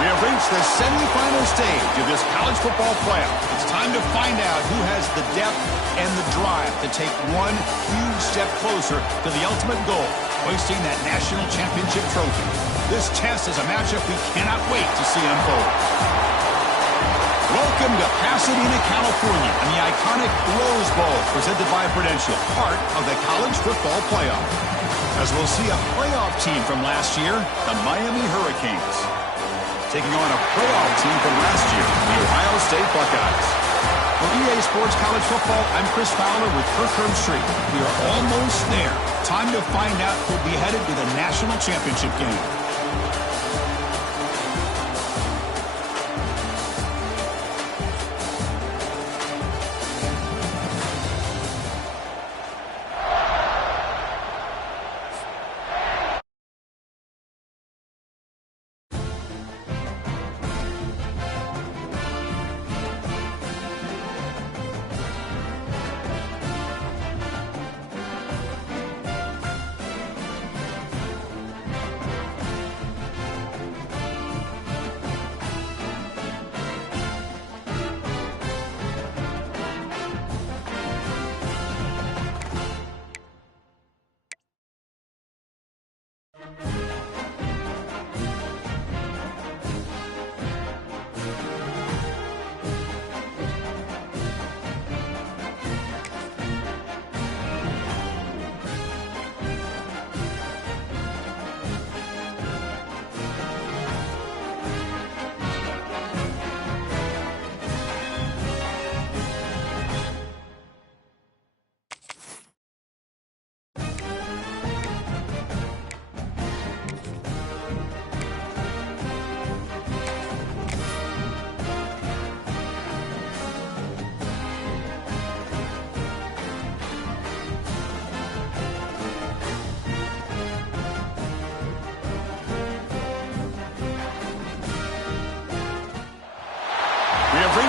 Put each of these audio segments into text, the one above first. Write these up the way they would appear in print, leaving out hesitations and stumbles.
We have reached the semifinal stage of this college football playoff. It's time to find out who has the depth and the drive to take one huge step closer to the ultimate goal, hoisting that national championship trophy. This test is a matchup we cannot wait to see unfold. Welcome to Pasadena, California, and the iconic Rose Bowl, presented by Prudential, part of the college football playoff. As we'll see a playoff team from last year, the Miami Hurricanes, taking on a playoff team from last year, the Ohio State Buckeyes. For EA Sports College Football, I'm Chris Fowler with Kirk Herbstreit. We are almost there. Time to find out who'll be headed to the national championship game.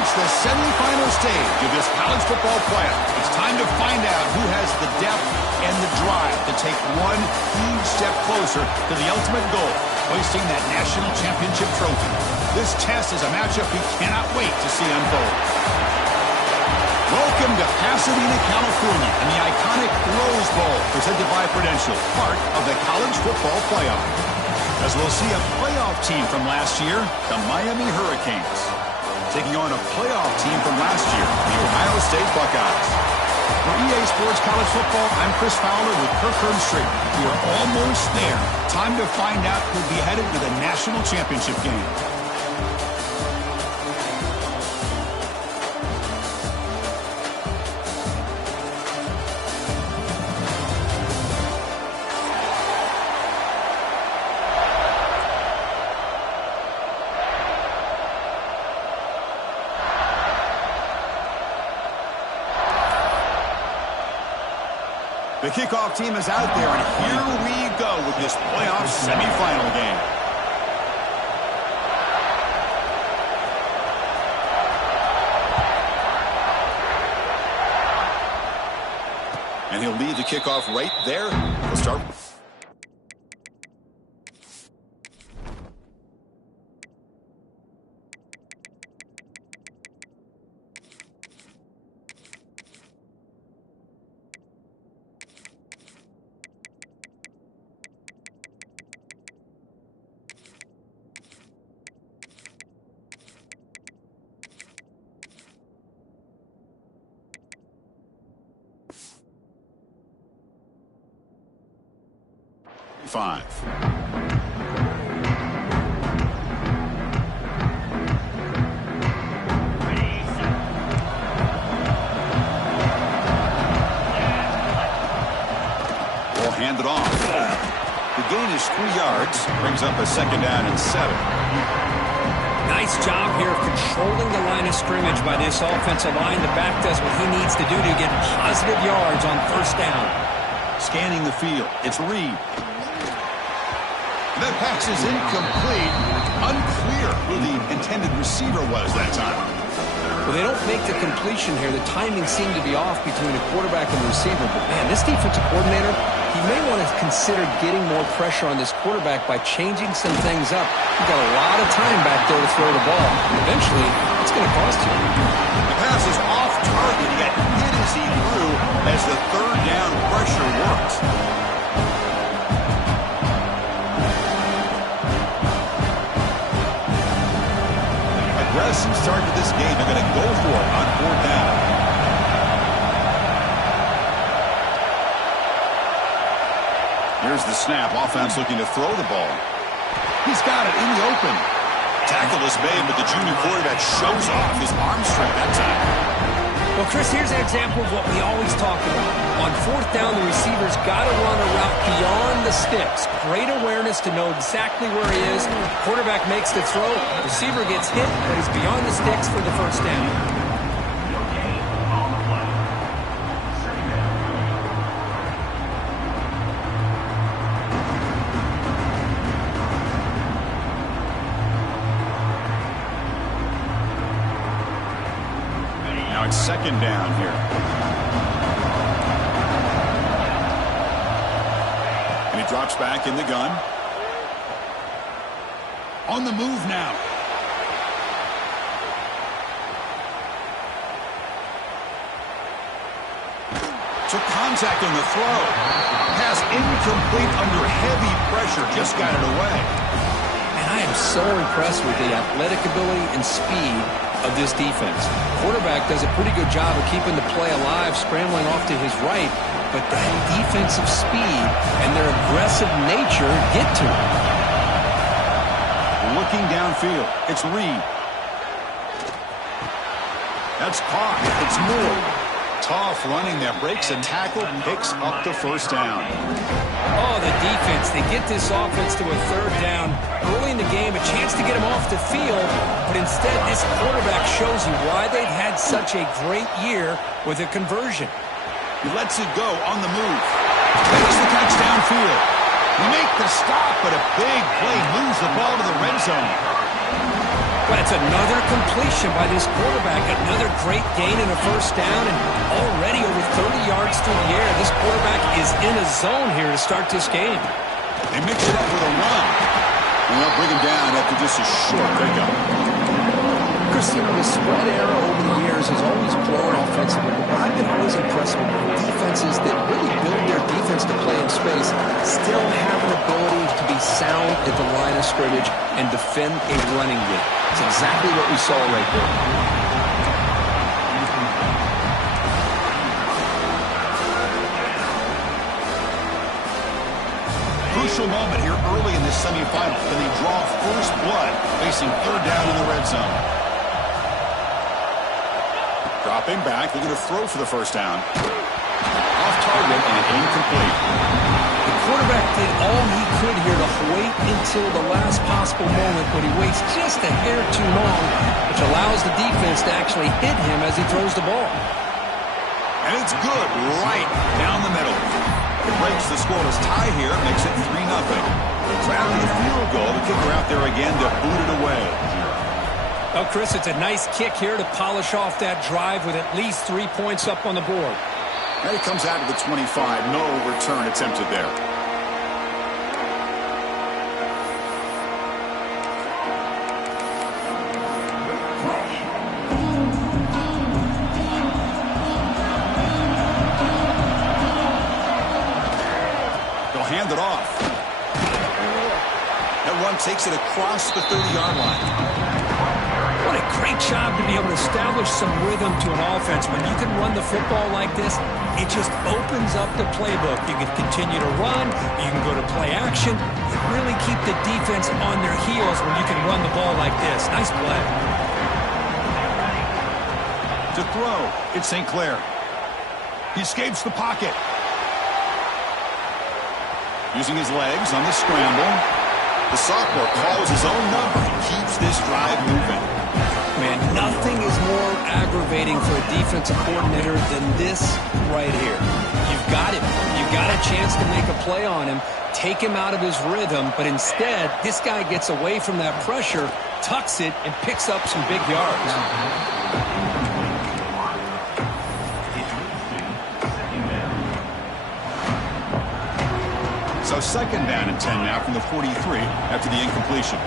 reach the semifinal stage of this college football playoff. It's time to find out who has the depth and the drive to take one huge step closer to the ultimate goal, hoisting that national championship trophy. This test is a matchup we cannot wait to see unfold. Welcome to Pasadena, California, and the iconic Rose Bowl, presented by Prudential, part of the college football playoff. As we'll see a playoff team from last year, the Miami Hurricanes, taking on a playoff team from last year, the Ohio State Buckeyes. For EA Sports College Football, I'm Chris Fowler with Kirk Herbstreit. We are almost there. Time to find out who'll be headed to the national championship game. The kickoff team is out there, and here we go with this playoff semifinal game. And he'll lead the kickoff right there. We'll start. Five. Ball handed off. The gain is 3 yards. Brings up a 2nd down and 7. Nice job here of controlling the line of scrimmage by this offensive line. The back does what he needs to do to get positive yards on 1st down. Scanning the field. It's Reed. That pass is incomplete. Unclear who the intended receiver was that time. Well, they don't make the completion here. The timing seemed to be off between the quarterback and the receiver. But, man, this defensive coordinator, he may want to consider getting more pressure on this quarterback by changing some things up. He's got a lot of time back there to throw the ball. Eventually, it's going to cost you. The pass is off target. He got hit as he threw as the 3rd down pressure works. Aggressive start to this game. They're going to go for it on 4th down. Here's the snap. Offense looking to throw the ball. He's got it in the open. Tackle is made, but the junior quarterback shows off his arm strength that time. Well, Chris, here's an example of what we always talk about. On 4th down, the receiver's got to run a route beyond the sticks. Great awareness to know exactly where he is. Quarterback makes the throw. Receiver gets hit, but he's beyond the sticks for the 1st down. Now it's 2nd down here. And he drops back in the gun. On the move now. Took contact on the throw. Pass incomplete under heavy pressure. Just got it away. And I am so impressed with the athletic ability and speed of this defense. Quarterback does a pretty good job of keeping the play alive, scrambling off to his right, but that defensive speed and their aggressive nature get to him. Looking downfield, it's Reed. That's caught. It's Moore. Tough running there. Breaks a tackle, picks up the 1st down. Oh, the defense. They get this offense to a 3rd down early in the game, a chance to get him off the field, but instead this quarterback shows you why they've had such a great year with a conversion. He lets it go on the move. Takes the catch downfield. They make the stop, but a big play moves the ball to the red zone. Well, that's another completion by this quarterback. Another great gain in a first down, and already over 30 yards through the air. This quarterback is in a zone here to start this game. They mix it up with a run. And they'll bring him down after just a short pickup. Chris, you know, the spread era over the years has always grown offensively, but I've been always impressed with defenses that really build their defense to play in space, still have an ability to be sound at the line of scrimmage and defend a running game. It's exactly what we saw right there. Crucial moment here early in this semifinal. Can they draw first blood facing third down in the red zone? Dropping back, looking to throw for the first down. Off target and incomplete. The quarterback did all he could here to wait until the last possible moment, but he waits just a hair too long, which allows the defense to actually hit him as he throws the ball. And it's good, right down the middle. It breaks the scoreless tie here, makes it 3-0. So after the field goal, the kicker out there again to boot it away. Well, Chris, it's a nice kick here to polish off that drive with at least 3 points up on the board. And it comes out to the 25. No return attempted there. They'll hand it off. That run takes it across the 30-yard line. What a great job to be able to establish some rhythm to an offense. When you can run the football like this, it just opens up the playbook. You can continue to run. You can go to play action. You really keep the defense on their heels when you can run the ball like this. Nice play. To throw, it's St. Clair. He escapes the pocket. Using his legs on the scramble. The sophomore calls his own number and keeps this drive moving. Man, nothing is more aggravating for a defensive coordinator than this right here. You've got him. You've got a chance to make a play on him, take him out of his rhythm, but instead, this guy gets away from that pressure, tucks it, and picks up some big yards. So second down and 10 now from the 43 after the incompletion.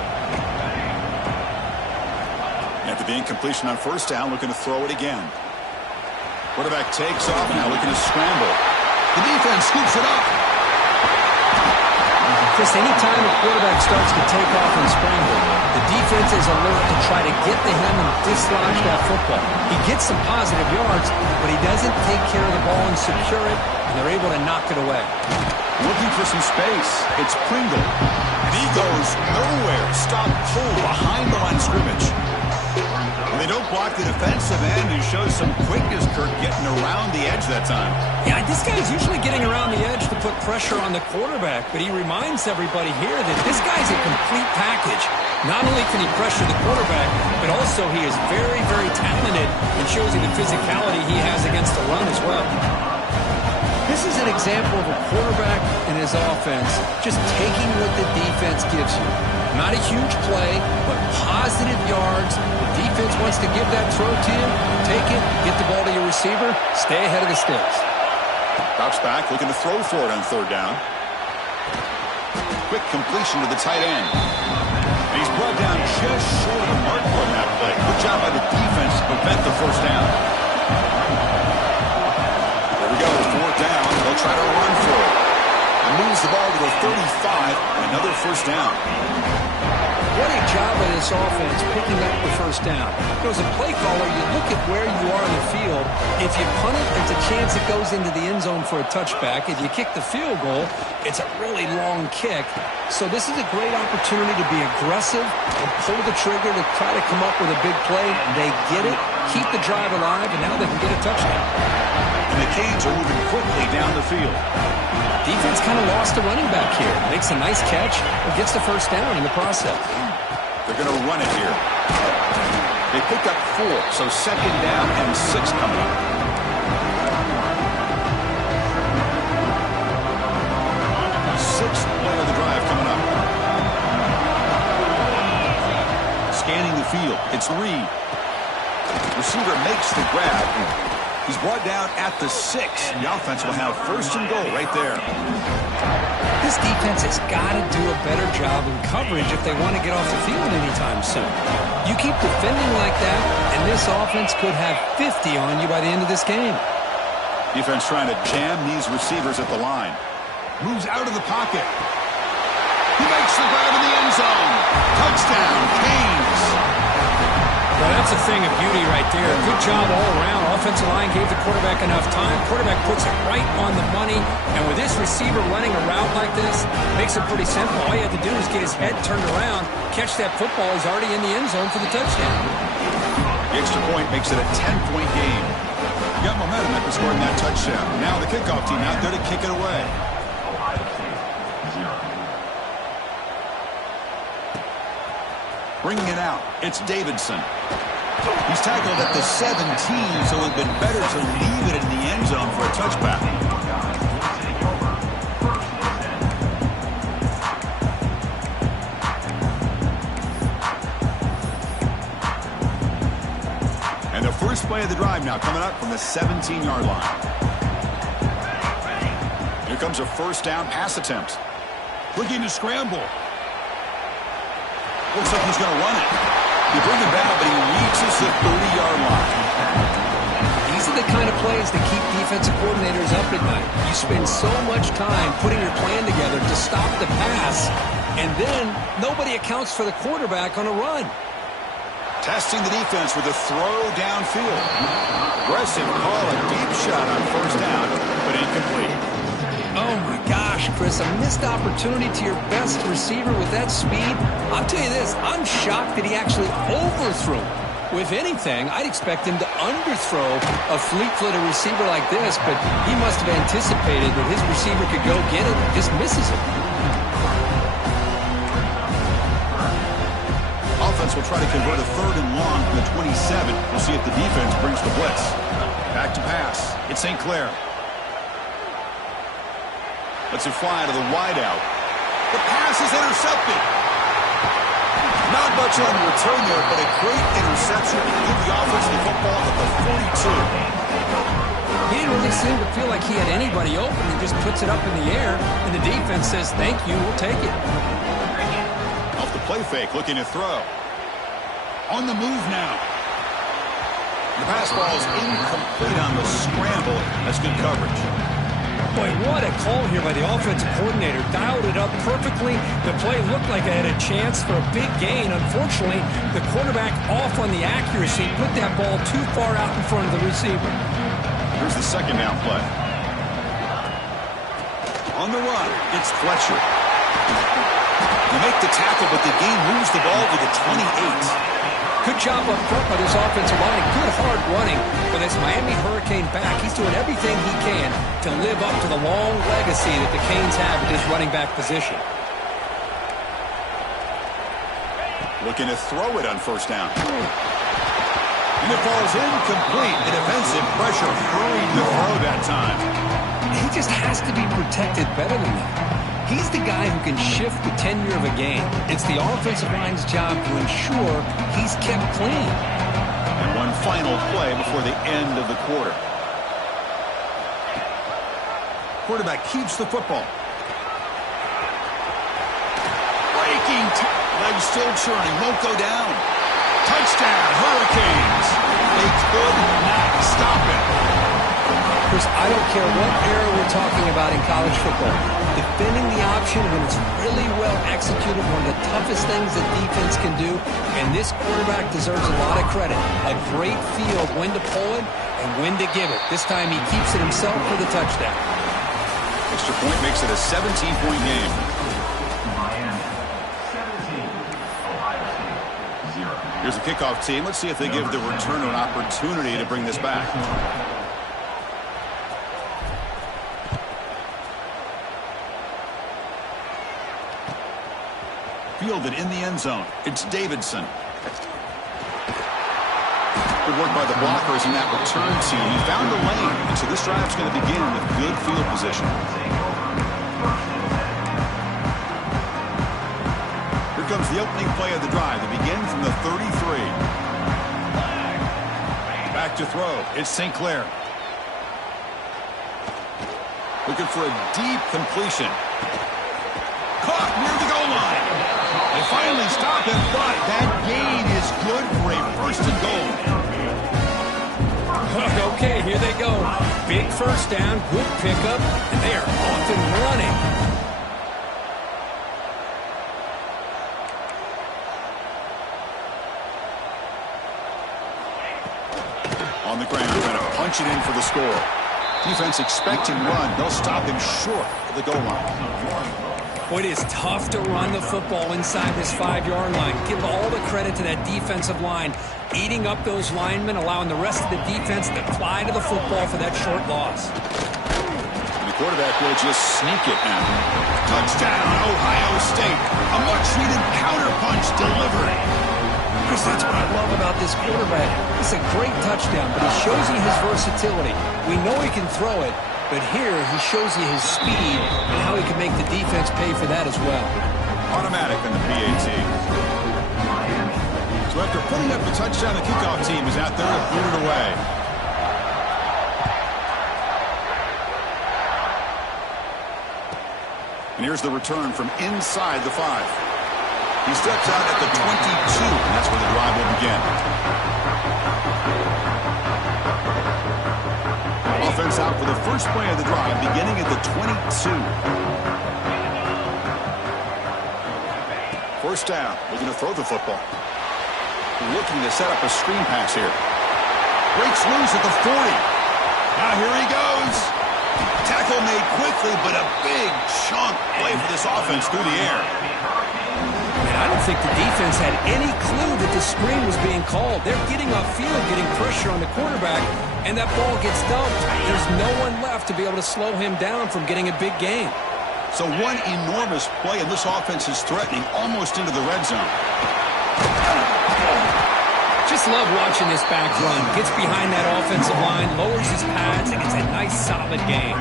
After the incompletion on first down, looking to throw it again. Quarterback takes off now, looking to scramble. The defense scoops it up. Chris, anytime a quarterback starts to take off and scramble, the defense is alert to try to get to him and dislodge that football. He gets some positive yards, but he doesn't take care of the ball and secure it, and they're able to knock it away. Looking for some space. It's Pringle. And he goes nowhere. Stop cold behind the line of scrimmage. And they don't block the defensive end. He shows some quickness, Kirk, getting around the edge that time. Yeah, this guy's usually getting around the edge to put pressure on the quarterback, but he reminds everybody here that this guy's a complete package. Not only can he pressure the quarterback, but also he is very, very talented and shows you the physicality he has against the run as well. This is an example of a quarterback and his offense just taking what the defense gives you. Not a huge play, but positive yards. The defense wants to give that throw to you. Take it, get the ball to your receiver, stay ahead of the sticks. Drops back, looking to throw for it on third down. Quick completion to the tight end. And he's brought down just short of the mark on that play. Good job by the defense to prevent the first down. There we go, fourth down. They'll try to run for it. And moves the ball to the 35. Another first down. What a job by this offense picking up the first down. As a play caller, you look at where you are in the field. If you punt it, there's a chance it goes into the end zone for a touchback. If you kick the field goal, it's a really long kick. So this is a great opportunity to be aggressive and pull the trigger to try to come up with a big play. They get it, keep the drive alive, and now they can get a touchdown. And the Canes are moving quickly down the field. Defense kind of lost a running back here. Makes a nice catch and gets the first down in the process. They're going to run it here. They picked up 4, so second down and 6 coming up. Sixth play of the drive coming up. Scanning the field. It's Reed. Receiver makes the grab. He's brought down at the 6. The offense will have first and goal right there. This defense has got to do a better job in coverage if they want to get off the field anytime soon. You keep defending like that, and this offense could have 50 on you by the end of this game. Defense trying to jam these receivers at the line. Moves out of the pocket. He makes the grab in the end zone. Touchdown, Canes. Well, that's a thing of beauty right there. Good job all around. Offensive line gave the quarterback enough time. Quarterback puts it right on the money. And with this receiver running a route like this, makes it pretty simple. All you have to do is get his head turned around, catch that football. He's already in the end zone for the touchdown. The extra point makes it a 10-point game. You got momentum after scoring that touchdown. Now the kickoff team out there to kick it away. Bringing it out, it's Davidson. He's tackled at the 17, so it would have been better to leave it in the end zone for a touchback. And the first play of the drive now coming up from the 17-yard line. Here comes a first down pass attempt. Looking to scramble. Looks like he's going to run it. You bring him down, but he reaches the 30-yard line. These are the kind of plays that keep defensive coordinators up at night. You spend so much time putting your plan together to stop the pass, and then nobody accounts for the quarterback on a run. Testing the defense with a throw downfield. Aggressive call, a deep shot on first down, but incomplete. Oh, my gosh, Chris, a missed opportunity to your best receiver with that speed. I'll tell you this, I'm shocked that he actually overthrew. If anything, I'd expect him to underthrow a fleet-footed receiver like this, but he must have anticipated that his receiver could go get it and just misses it. Offense will try to convert a third and long from the 27. We'll see if the defense brings the blitz. Back to pass. It's St. Clair. Lets it fly to the wideout. The pass is intercepted. Not much on the return there, but a great interception. Give the offense the football at the 42. He didn't really seem to feel like he had anybody open. He just puts it up in the air, and the defense says, thank you, we'll take it. Off the play fake, looking to throw. On the move now. The pass ball is incomplete on the scramble. That's good coverage. Boy, what a call here by the offensive coordinator. Dialed it up perfectly. The play looked like it had a chance for a big gain. Unfortunately, the quarterback off on the accuracy, put that ball too far out in front of the receiver. Here's the second down play. On the run, it's Fletcher. You make the tackle, but the game moves the ball to the 28. Good job up front by this offensive line. Good hard running for this Miami Hurricane back. He's doing everything he can to live up to the long legacy that the Canes have at this running back position. Looking to throw it on first down. And it falls incomplete. The defensive pressure hurried the throw that time. He just has to be protected better than that. He's the guy who can shift the tenure of a game. It's the offensive line's job to ensure he's kept clean. And one final play before the end of the quarter. Quarterback keeps the football. Breaking, legs still churning, won't go down. Touchdown, Hurricanes. They could not stop it. Chris, I don't care what era we're talking about in college football. Defending the option when it's really well executed, one of the toughest things that defense can do, and this quarterback deserves a lot of credit. A great feel of when to pull it and when to give it. This time he keeps it himself for the touchdown. Extra point makes it a 17-point game. Here's the kickoff team. Let's see if they give the returner an opportunity to bring this back. Fielded in the end zone. It's Davidson. Good work by the blockers in that return team. He found a lane, and so this drive's going to begin with good field position. Here comes the opening play of the drive. They begin from the 33. Back to throw. It's St. Clair. Looking for a deep completion. Caught near the goal line. They finally stop it, but that gain is good for a first and goal. Okay, here they go. Big first down, good pickup, and they are off and running. On the ground, trying to punch it in for the score. Defense expecting run. They'll stop him short of the goal line. Boy, it is tough to run the football inside this 5-yard line. Give all the credit to that defensive line, eating up those linemen, allowing the rest of the defense to fly to the football for that short loss. And the quarterback will just sneak it now. Touchdown, Ohio State. A much-needed counterpunch delivered. Chris, that's what I love about this quarterback. It's a great touchdown, but it shows you his versatility. We know he can throw it, but here he shows you his speed and how he can make the defense pay for that as well. Automatic on the PAT. So after putting up the touchdown, the kickoff team is out there to boot it away. And here's the return from inside the 5. He steps out at the 22, and that's where the drive will begin. Offense out for the first play of the drive, beginning at the 22. First down. They're going to throw the football. Looking to set up a screen pass here. Breaks loose at the 40. Now here he goes. Tackle made quickly, but a big chunk play for this offense through the air. And I don't think the defense had any clue that the screen was being called. They're getting upfield, getting pressure on the quarterback, and that ball gets dumped. There's no one left to be able to slow him down from getting a big gain. So one enormous play, and this offense is threatening almost into the red zone. Just love watching this back run. Gets behind that offensive line, lowers his pads, and it's a nice, solid game.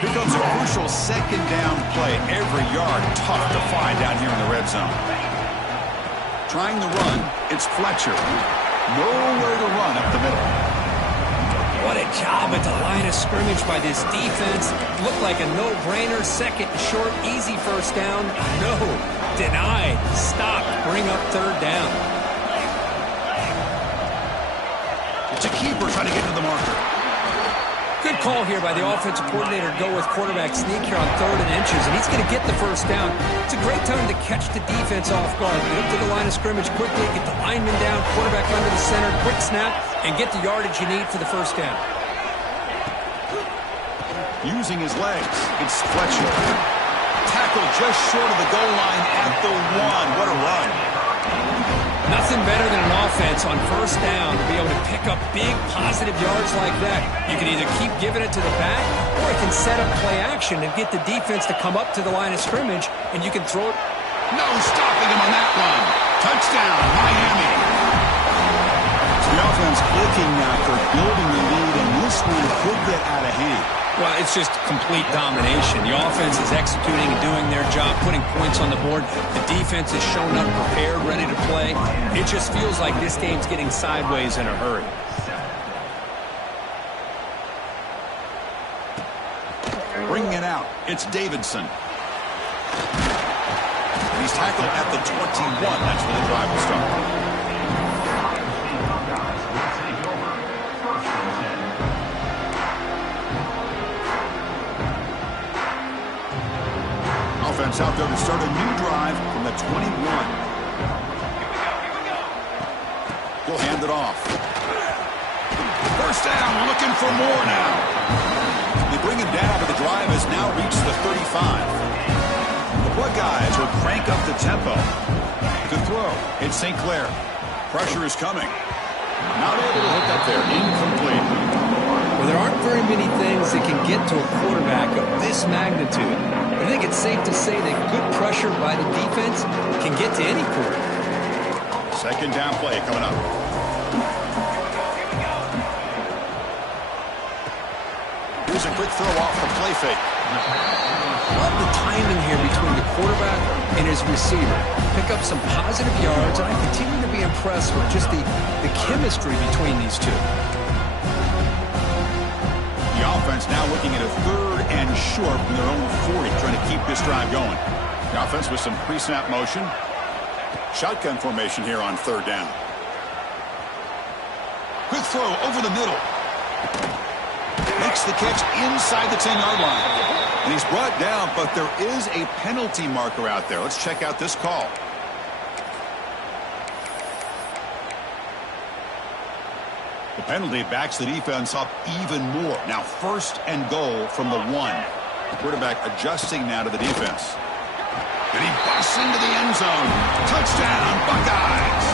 Becomes a crucial second down play. Every yard tough to find down here in the red zone. Trying the run, it's Fletcher. Nowhere to run up the middle. What a job at the line of scrimmage by this defense. Looked like a no-brainer. Second and short, easy first down. No, denied, stopped, bring up third down. It's a keeper trying to get to the marker. Good call here by the offensive coordinator to go with quarterback sneak here on 3rd and inches, and he's going to get the first down. It's a great time to catch the defense off guard. Get up to the line of scrimmage quickly, get the lineman down, quarterback under the center, quick snap, and get the yardage you need for the first down. Using his legs, it's Fletcher. Tackle just short of the goal line at the 1. What a run. Nothing better than an offense on first down to be able to pick up big positive yards like that. You can either keep giving it to the back, or it can set up play action and get the defense to come up to the line of scrimmage, and you can throw it. No stopping him on that one. Touchdown, Miami. So the offense clicking now for building the lead, and this one could get out of hand. Well, it's just complete domination. The offense is executing and doing their job, putting points on the board. The defense is showing up prepared, ready to play. It just feels like this game's getting sideways in a hurry. Bringing it out, it's Davidson. He's tackled at the 21. That's where the drive will start. Offense out there to start a new drive from the 21. He'll hand it off. First down, looking for more now. They bring him down, but the drive has now reached the 35. The Buckeyes will crank up the tempo. To throw, it's St. Clair. Pressure is coming. Not able to hook up there. Incomplete. Well, there aren't very many things that can get to a quarterback of this magnitude. I think it's safe to say that good pressure by the defense can get to any quarterback. Second down play coming up. Here's a quick throw off the play fake. Love the timing here between the quarterback and his receiver. Pick up some positive yards, and I continue to be impressed with just the chemistry between these two. The offense now looking at a 3rd and short from their own 40, trying to keep this drive going. The offense with some pre-snap motion. Shotgun formation here on 3rd down. Quick throw over the middle. Makes the catch inside the 10-yard line. And he's brought down, but there is a penalty marker out there. Let's check out this call. The penalty backs the defense up even more. Now 1st and goal from the 1. The quarterback adjusting now to the defense. And he busts into the end zone. Touchdown, Buckeyes!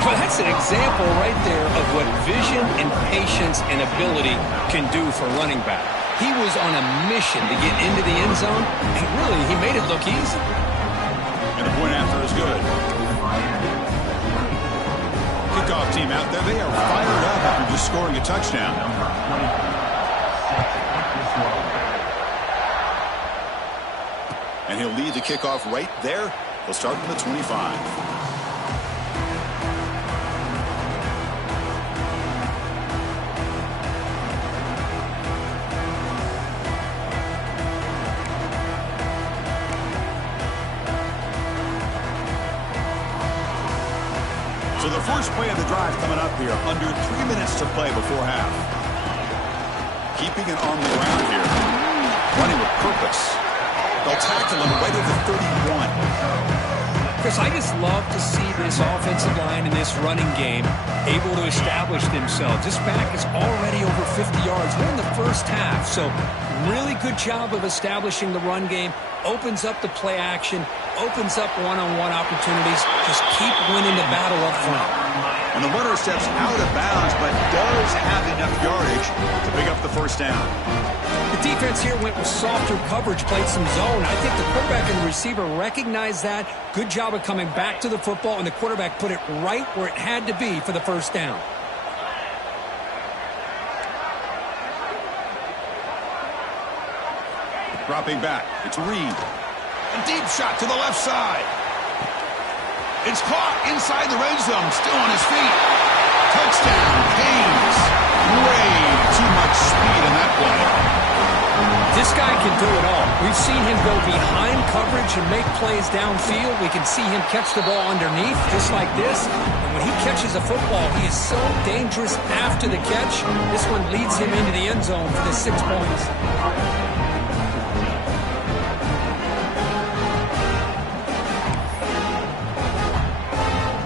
Well, that's an example right there of what vision and patience and ability can do for running back. He was on a mission to get into the end zone, and really, he made it look easy. And the point after is good. Kickoff team out there, they are fired up after just scoring a touchdown. And he'll lead the kickoff right there. They'll start from the 25. So the first play of the drive coming up here, under 3 minutes to play before half. Keeping it on the ground here. Running with purpose. They'll tackle him right at the 31. Chris, I just love to see this offensive line in this running game able to establish themselves. This back is already over 50 yards. We're in the first half, so really good job of establishing the run game. Opens up the play action, opens up one-on-one opportunities. Just keep winning the battle up front. And the runner steps out of bounds, but does have enough yardage to pick up the first down. The defense here went with softer coverage, played some zone. I think the quarterback and the receiver recognized that. Good job of coming back to the football, and the quarterback put it right where it had to be for the first down. Dropping back, it's Reed. A deep shot to the left side. It's caught inside the red zone, still on his feet. Touchdown, Haynes. Way too much speed in that play. This guy can do it all. We've seen him go behind coverage and make plays downfield. We can see him catch the ball underneath, just like this. And when he catches a football, he is so dangerous after the catch. This one leads him into the end zone for the 6 points.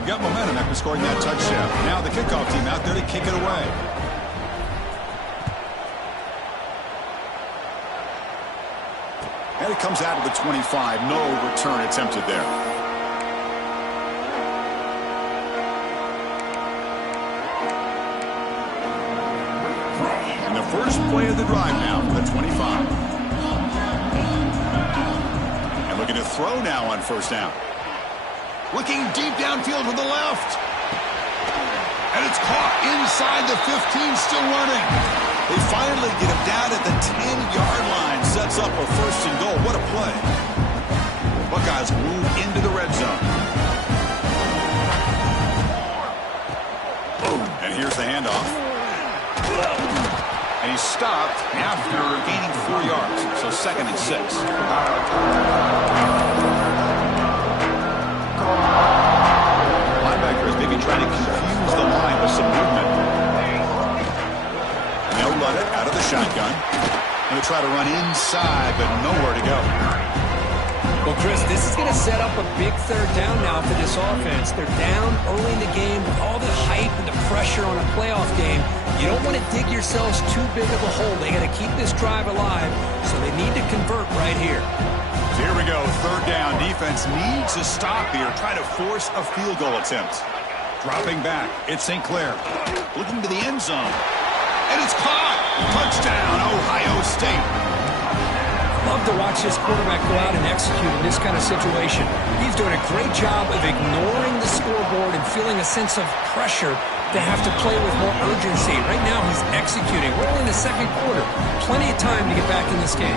Got momentum after scoring that touchdown. Now the kickoff team out there to kick it away. And it comes out of the 25. No return attempted there. And the first play of the drive now for the 25. And looking to throw now on first down. Looking deep downfield to the left. And it's caught inside the 15, still running. They finally get him down at the 10-yard line. Sets up a first and goal. What a play. Buckeyes move into the red zone. And here's the handoff. And he's stopped after gaining 4 yards. So 2nd and 6. Linebackers maybe trying to confuse the line with some movement. And they'll run it out of the shotgun. And they'll try to run inside, but nowhere to go. Well, Chris, this is going to set up a big 3rd down now for this offense. They're down early in the game with all the hype and the pressure on a playoff game. You don't want to dig yourselves too big of a hole. They got to keep this drive alive, so they need to convert right here. So here we go, 3rd down. Defense needs a stop here. Try to force a field goal attempt. Dropping back, it's St. Clair. Looking to the end zone. And it's caught. Touchdown, Ohio State. Love to watch this quarterback go out and execute in this kind of situation. He's doing a great job of ignoring the scoreboard and feeling a sense of pressure to have to play with more urgency. Right now he's executing. We're only in the second quarter. Plenty of time to get back in this game.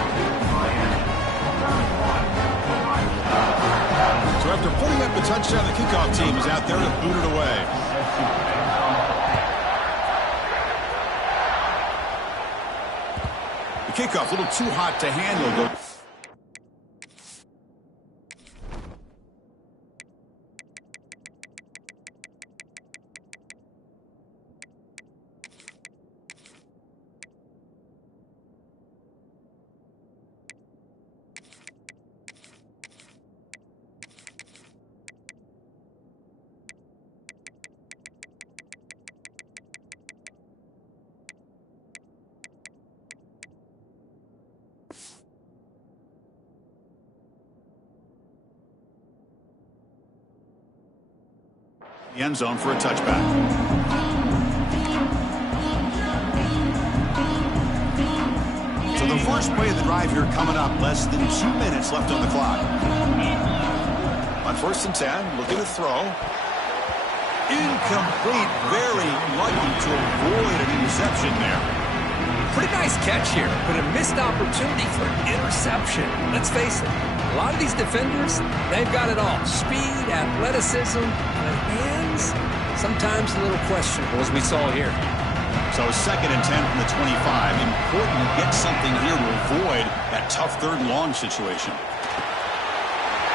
So after putting up the touchdown, the kickoff team is out there to boot it away. The kickoff a little too hot to handle. The end zone for a touchback. So the first play of the drive here coming up. Less than 2 minutes left on the clock. On 1st and 10, looking to throw. Incomplete. Very lucky to avoid an interception there. Pretty nice catch here, but a missed opportunity for an interception. Let's face it, a lot of these defenders, they've got it all. Speed, athleticism, but hands, sometimes a little questionable, as we saw here. So 2nd and 10 from the 25. Important to get something here to avoid that tough 3rd and long situation.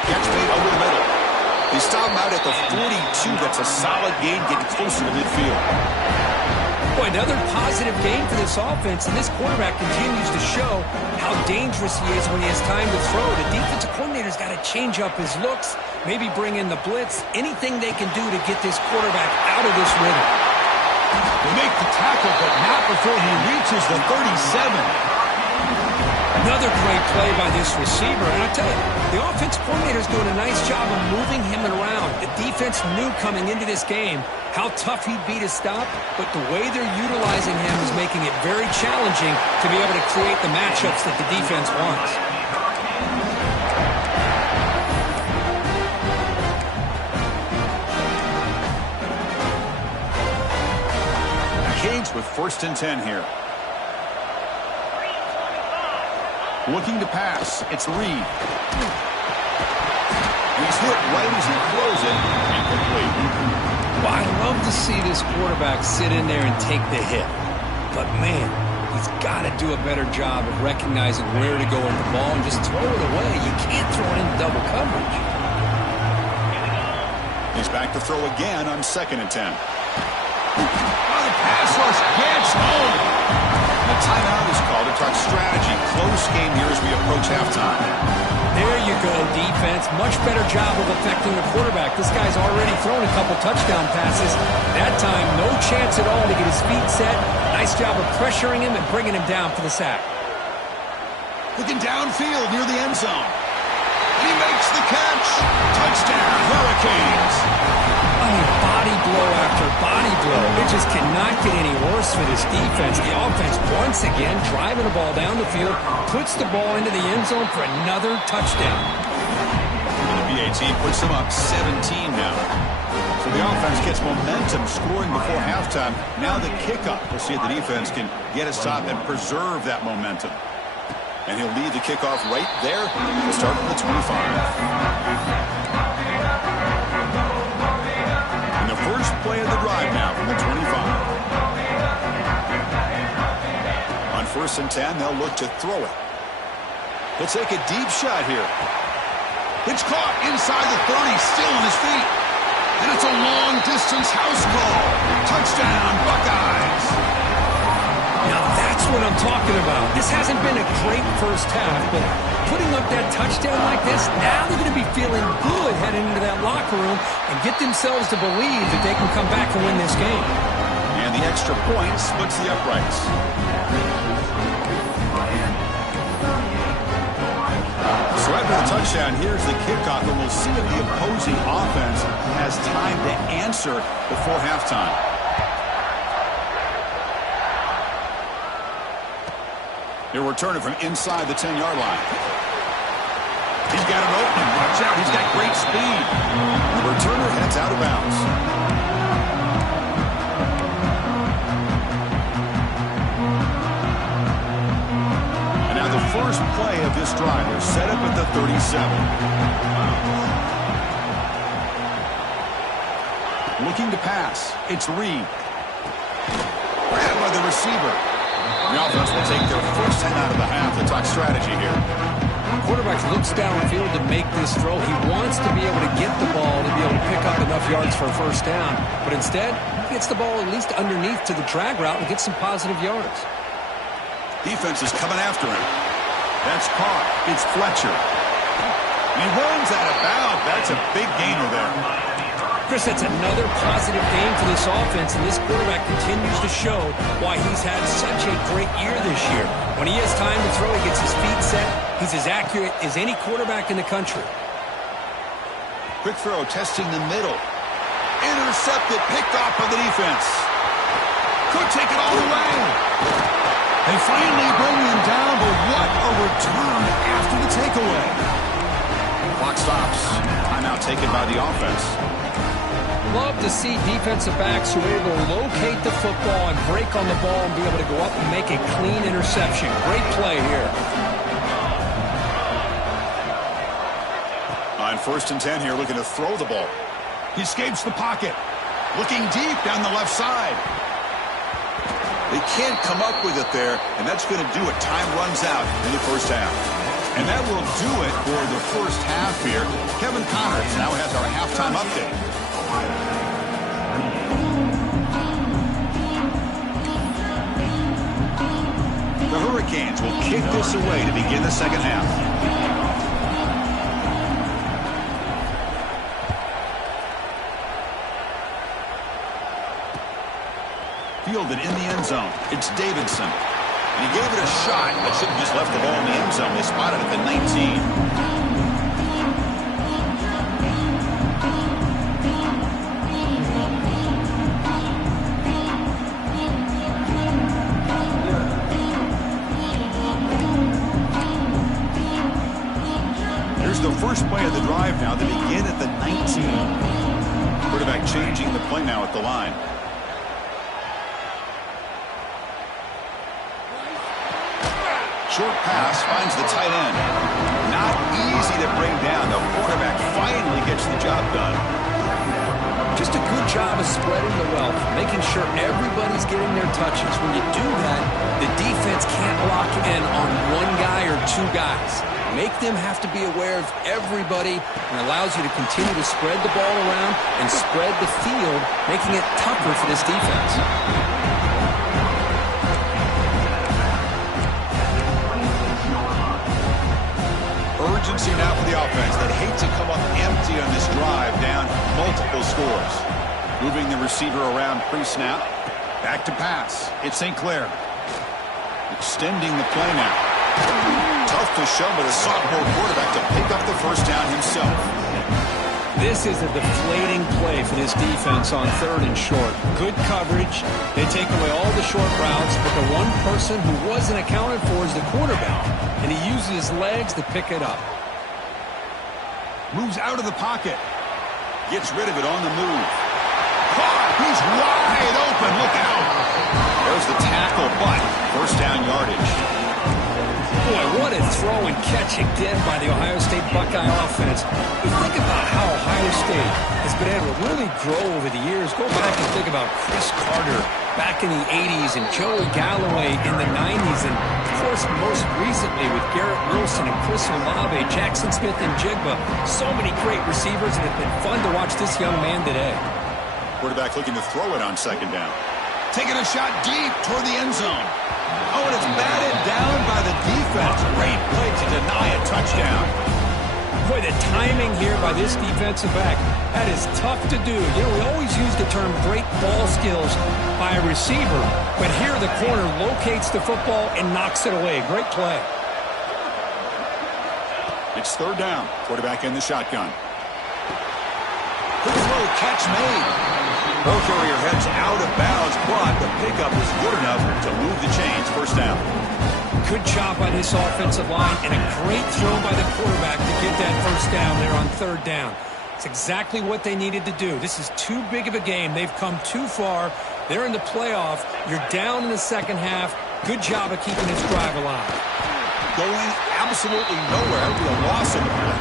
Catch made over the middle. They stop him out at the 42. That's a solid gain, getting closer to midfield. Boy, another positive game for this offense, and this quarterback continues to show how dangerous he is when he has time to throw. The defensive coordinator's got to change up his looks, maybe bring in the blitz, anything they can do to get this quarterback out of this rhythm. They make the tackle, but not before he reaches the 37. Another great play by this receiver. And I tell you, the offense coordinator is doing a nice job of moving him around. The defense knew coming into this game how tough he'd be to stop, but the way they're utilizing him is making it very challenging to be able to create the matchups that the defense wants. Canes with 1st and 10 here. Looking to pass. It's Reed. He's hit right as he throws it. Incomplete. Well, I love to see this quarterback sit in there and take the hit. But, man, he's got to do a better job of recognizing where to go with the ball and just throw it away. You can't throw it in double coverage. He's back to throw again on 2nd and 10. The pass rush gets home. The timeout is called to talk strategy. Close game here as we approach halftime. There you go, defense. Much better job of affecting the quarterback. This guy's already thrown a couple touchdown passes. That time, no chance at all to get his feet set. Nice job of pressuring him and bringing him down for the sack. Looking downfield near the end zone. He makes the catch. Touchdown, Hurricanes. I mean, body blow after body blow. It just cannot get any worse for this defense. The offense, once again, driving the ball down the field, puts the ball into the end zone for another touchdown. And the BAT puts them up 17 now. So the offense gets momentum, scoring before halftime. Now the kickoff. We'll see if the defense can get a stop and preserve that momentum. And he'll lead the kickoff right there to start from the 25. And the first play of the drive now from the 25. On 1st and 10, they'll look to throw it. He'll take a deep shot here. It's caught inside the 30, still on his feet. And it's a long-distance house call. Touchdown, Buckeyes. Now that's what I'm talking about. This hasn't been a great first half, but putting up that touchdown like this, now they're going to be feeling good heading into that locker room and get themselves to believe that they can come back and win this game. And the extra point splits the uprights. So after the touchdown, here's the kickoff, and we'll see if the opposing offense has time to answer before halftime. He'll return it from inside the 10-yard line. He's got him open. Watch out. He's got great speed. The returner heads out of bounds. this drive. They're set up at the 37. Looking to pass. It's Reed. Grabbed by the receiver. The offense will take their first 10 out of the half. The talk strategy here. Quarterback looks downfield to make this throw. He wants to be able to get the ball to be able to pick up enough yards for a first down. But instead, he gets the ball at least underneath to the drag route and gets some positive yards. Defense is coming after him. That's caught. It's Fletcher. And he runs out of bounds. That's a big gainer there. Chris, that's another positive game for this offense, and this quarterback continues to show why he's had such a great year this year. When he has time to throw, he gets his feet set. He's as accurate as any quarterback in the country. Quick throw, testing the middle. Intercepted, picked off by the defense. Could take it all the way. They finally bring him down, but what a return after the takeaway. Clock stops. Timeout taken by the offense. Love to see defensive backs who are able to locate the football and break on the ball and be able to go up and make a clean interception. Great play here. On 1st and 10 here, looking to throw the ball. He escapes the pocket. Looking deep down the left side. They can't come up with it there, and that's going to do it. Time runs out in the first half. And that will do it for the first half here. Kevin Connors now has our halftime update. The Hurricanes will kick this away to begin the second half. Fielded in the end zone. It's Davidson. And he gave it a shot, but should have just left the ball in the end zone. They spotted it at the 19. The first play of the drive now. They begin at the 19. Quarterback changing the play now at the line. Short pass finds the tight end. Not easy to bring down. The quarterback finally gets the job done. Just a good job of spreading the wealth, making sure everybody's getting their touches. When you do that, the defense can't lock in on one guy or two guys. Make them have to be aware of everybody, and allows you to continue to spread the ball around and spread the field, making it tougher for this defense. Urgency now for the offense. They'd hate to come up empty on this drive, down multiple scores. Moving the receiver around pre-snap. Back to pass. It's St. Clair. Extending the play now. Tough to show, but a sophomore quarterback to pick up the first down himself. This is a deflating play for this defense on 3rd and short. Good coverage. They take away all the short routes, but the one person who wasn't accounted for is the quarterback, and he uses his legs to pick it up. Moves out of the pocket. Gets rid of it on the move. Caught! He's wide open. Look out! There's the tackle, but first down yardage. Boy, what a throw and catch again by the Ohio State Buckeye offense. You think about how Ohio State has been able to really grow over the years. Go back and think about Chris Carter back in the 80s and Joey Galloway in the 90s. And, of course, most recently with Garrett Wilson and Chris Olave, Jackson Smith and Jigba. So many great receivers, and it's been fun to watch this young man today. Quarterback looking to throw it on 2nd down. Taking a shot deep toward the end zone. Oh, and it's batted down by the defense. Great play to deny a touchdown. Boy, the timing here by this defensive back, that is tough to do. You know, we always use the term great ball skills by a receiver, but here the corner locates the football and knocks it away. Great play. It's 3rd down. Quarterback in the shotgun. Good throw, catch made. Ball carrier heads out of bounds, but the pickup is good enough to move the chains. First down. Good job by this offensive line, and a great throw by the quarterback to get that first down there on 3rd down. It's exactly what they needed to do. This is too big of a game. They've come too far. They're in the playoff. You're down in the second half. Good job of keeping this drive alive. Going absolutely nowhere. That would be a loss in the pack.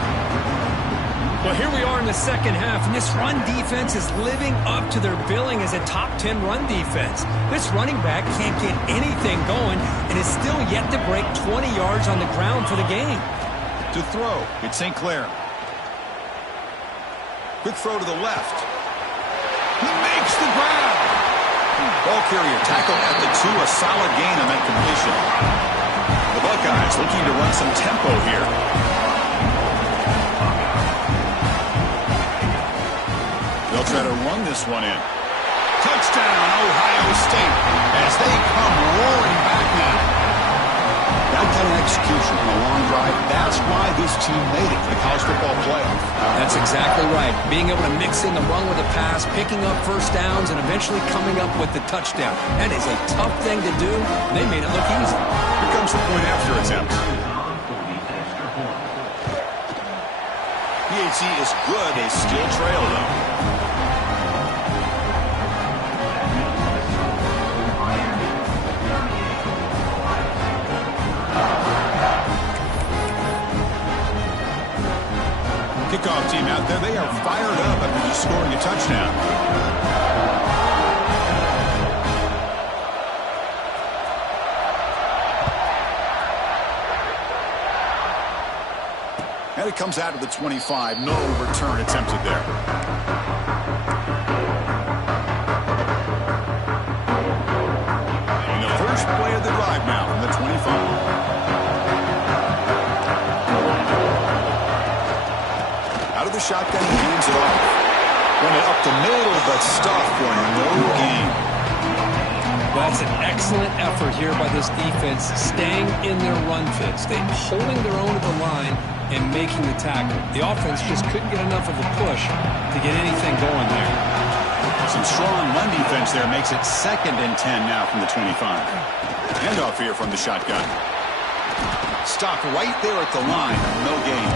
Well, here we are in the second half, and this run defense is living up to their billing as a top 10 run defense. This running back can't get anything going and is still yet to break 20 yards on the ground for the game. To throw, it's St. Clair. Quick throw to the left. He makes the grab. Ball carrier tackled at the 2, a solid gain on that completion. The Buckeyes looking to run some tempo here. They'll try to run this one in. Touchdown, Ohio State, as they come roaring back now. That kind of execution on a long drive, that's why this team made it to the college football playoff. That's exactly right. Being able to mix in the run with the pass, picking up first downs, and eventually coming up with the touchdown. That is a tough thing to do, and they made it look easy. Here comes the point after attempt. PAT is good, a still trail, though. Kickoff team out there, they are fired up after just scoring a touchdown. And it comes out of the 25. No return attempted there. And the first play of the drive now from the 25. Out of the shotgun, he hands it off. Run it up the middle, but stuffed for no gain. That's an excellent effort here by this defense, staying in their run fits. They're holding their own at the line and making the tackle. The offense just couldn't get enough of a push to get anything going there. Some strong run defense there makes it 2nd and 10 now from the 25. Handoff here from the shotgun. Stopped right there at the line, no gain.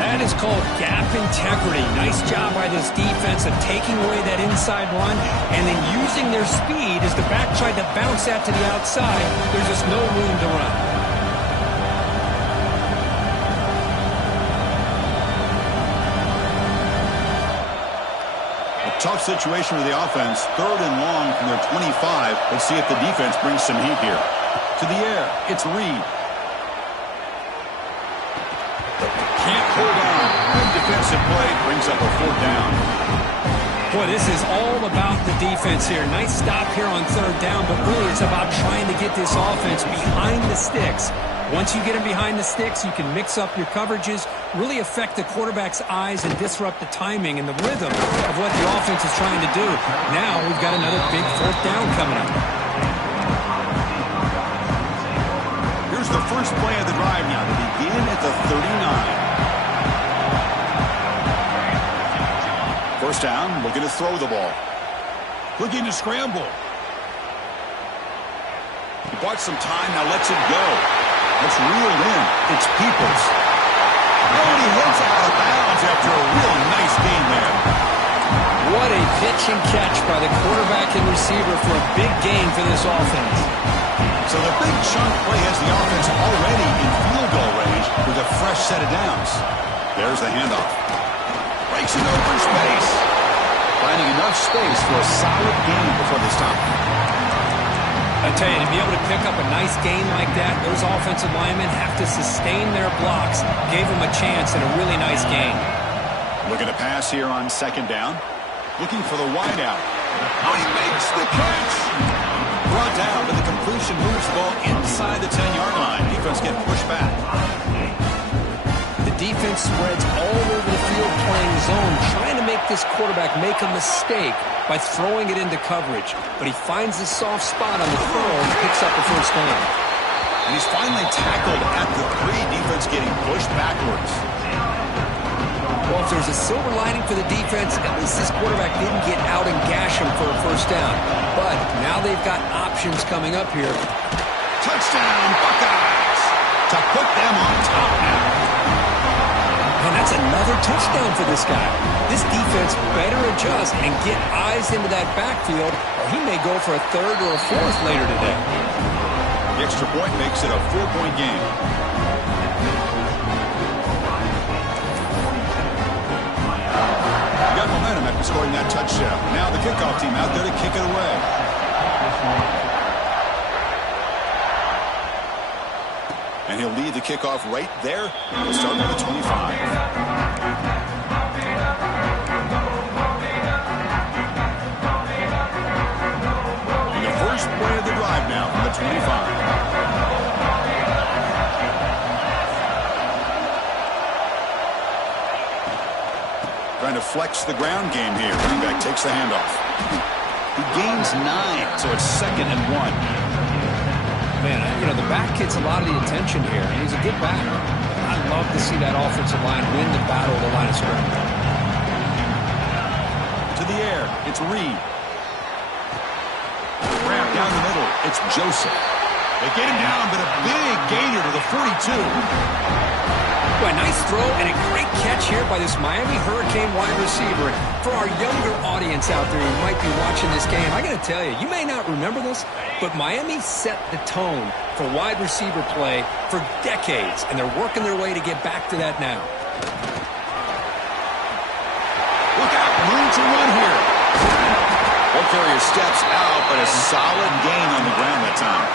That is called gap integrity. Nice job by this defense of taking away that inside run and then using their speed as the back tried to bounce that to the outside. There's just no room to run. A tough situation for the offense. 3rd and long from their 25. Let's see if the defense brings some heat here. To the air, it's Reed. Can't hold on. Good defensive play brings up a 4th down. Boy, this is all about the defense here. Nice stop here on 3rd down, but really it's about trying to get this offense behind the sticks. Once you get them behind the sticks, you can mix up your coverages, really affect the quarterback's eyes and disrupt the timing and the rhythm of what the offense is trying to do. Now we've got another big 4th down coming up. Here's the first play of the drive now to begin at the 39. First down, looking to throw the ball. Looking to scramble. He bought some time, now lets it go. Let's reel in. It's Peoples. Oh, and he hits out of bounds after a really nice gain there. What a pitch and catch by the quarterback and receiver for a big gain for this offense. So the big chunk play has the offense already in field goal range with a fresh set of downs. There's the handoff. Breaks it over space. Finding enough space for a solid gain before they stop. I tell you, to be able to pick up a nice gain like that, those offensive linemen have to sustain their blocks. Gave them a chance and a really nice gain. Looking to pass here on 2nd down. Looking for the wideout. Oh, he makes the catch. Brought down, but the completion moves the ball inside the 10-yard line. Defense getting pushed back. The defense spreads all over the field playing zone, trying to make this quarterback make a mistake by throwing it into coverage. But he finds the soft spot on the throw and picks up the first down. And he's finally tackled at the 3. Defense getting pushed backwards. Well, if there's a silver lining for the defense, at least this quarterback didn't get out and gash him for a first down. But now they've got options coming up here. Touchdown, Buckeyes! To put them on top now. And that's another touchdown for this guy. This defense better adjust and get eyes into that backfield, or he may go for a 3rd or a 4th later today. The extra point makes it a 4-point game. He got momentum after scoring that touchdown. Now the kickoff team out there to kick it away. And he'll lead the kickoff right there. He'll start with the 25. And the first play of the drive now from the 25. Trying to flex the ground game here. Running back takes the handoff. He gains 9, so it's 2nd and 1. Man, you know, the back gets a lot of the attention here, and he's a good back. I'd love to see that offensive line win the battle of the line of scrimmage. To the air, it's Reed. Grab down the middle, it's Joseph. They get him down, but a big gainer to the 42. Boy, nice throw and a great catch here by this Miami Hurricane wide receiver. For our younger audience out there who might be watching this game, I got to tell you, you may not remember this, but Miami set the tone for wide receiver play for decades, and they're working their way to get back to that now. Look out, room to run here. Ball carrier steps out, but a solid gain on the ground that time.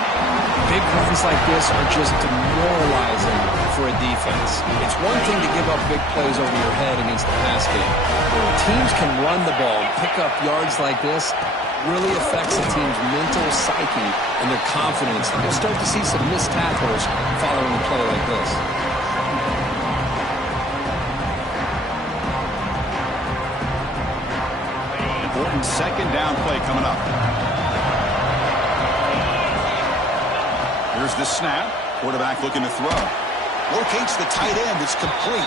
Big runs like this are just demoralizing for a defense. It's one thing to give up big plays over your head against the pass game. When teams can run the ball and pick up yards like this, really affects a team's mental psyche and their confidence. And you'll start to see some missed tackles following a play like this. Important 2nd down play coming up. Here's the snap. Quarterback looking to throw. Locates the tight end. It's complete.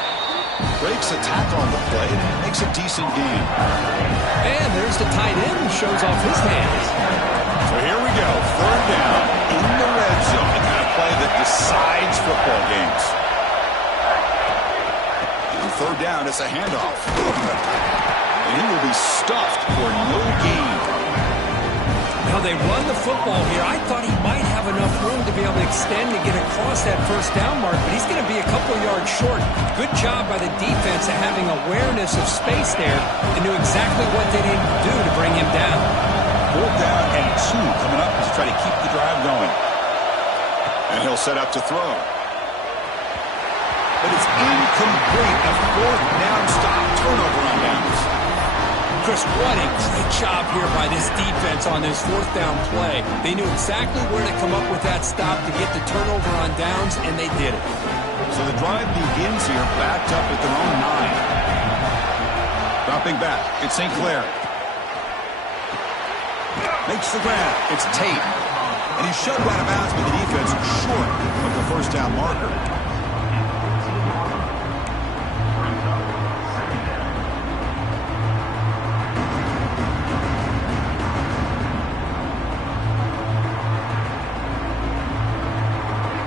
Breaks a tackle on the play. Makes a decent gain. And there's the tight end who shows off his hands. So here we go. 3rd down in the red zone. The kind of play that decides football games. On 3rd down, it's a handoff. And he will be stuffed for no gain. Now they run the football here. I thought he might have enough room to be able to extend and get across that 1st down mark, but he's going to be a couple yards short. Good job by the defense of having awareness of space there and knew exactly what they needed to do to bring him down. 4th down and 2 coming up to try to keep the drive going. And he'll set up to throw. But it's incomplete. A 4th down stop. Turnover on downs. Chris, what a great job here by this defense on this 4th down play. They knew exactly where to come up with that stop to get the turnover on downs, and they did it. So the drive begins here backed up at their own 9. Dropping back, it's St. Clair. Makes the grab, it's Tate. And he's shoved out of bounds by the defense short of the 1st down marker.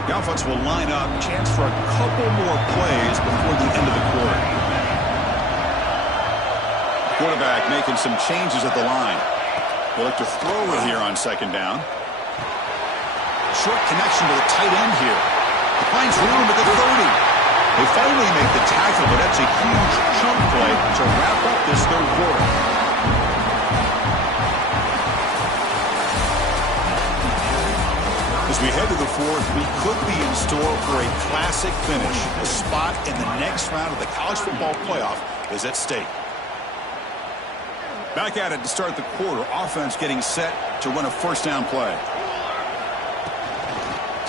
The offense will line up. Chance for a couple more plays before the end of the quarter. Quarterback making some changes at the line. They'll look to throw it here on 2nd down. Short connection to the tight end here. He finds room at the 30. They finally make the tackle, but that's a huge chunk play to wrap up this 3rd quarter. As we head to the 4th, we could be in store for a classic finish. A spot in the next round of the college football playoff is at stake. Back at it to start the quarter. Offense getting set to run a 1st down play.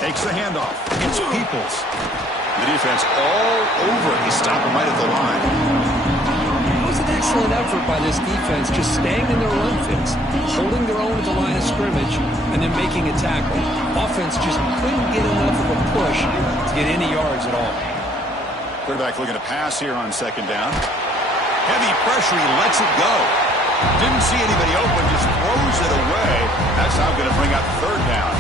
Takes the handoff. It's Peoples. The defense all over. He stopped him right at the line. It was an excellent effort by this defense, just staying in their run fits, holding their own at the line of scrimmage, and then making a tackle. Offense just couldn't get enough of a push to get any yards at all. Quarterback looking to pass here on 2nd down. Heavy pressure. He lets it go. Didn't see anybody open, just throws it away. That's how going to bring up 3rd down.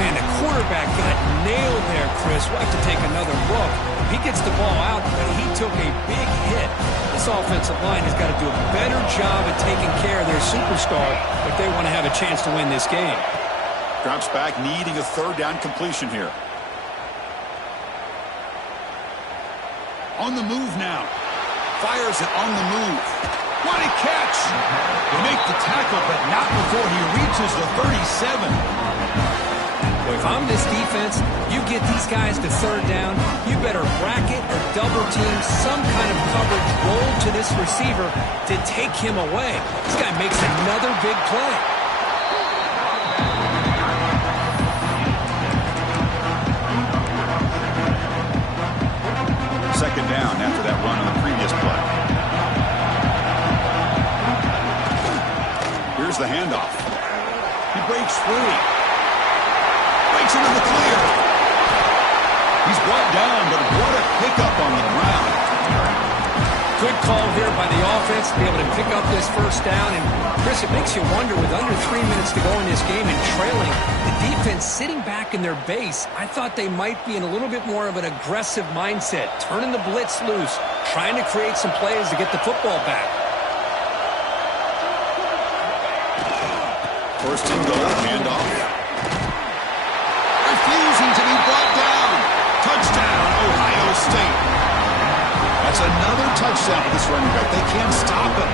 Man, the quarterback got nailed there, Chris. We'll have to take another look. He gets the ball out, but he took a big hit. This offensive line has got to do a better job of taking care of their superstar if they want to have a chance to win this game. Drops back, needing a third down completion here. On the move now. Fires it on the move. What a catch! They make the tackle, but not before he reaches the 37. Well, if I'm this defense, you get these guys to third down, you better bracket or double team some kind of coverage roll to this receiver to take him away. This guy makes another big play. Second down after that run on the previous play. Here's the handoff. He breaks free. Breaks into the clear. He's brought down, but what a pickup on the ground. Good call here by the offense to be able to pick up this first down. And, Chris, it makes you wonder, with under 3 minutes to go in this game and trailing, the defense sitting back in their base, I thought they might be in a little bit more of an aggressive mindset, turning the blitz loose, trying to create some plays to get the football back. First and goal, handoff. Refusing to be brought down. Touchdown, Ohio State. That's another touchdown for this running back. They can't stop him.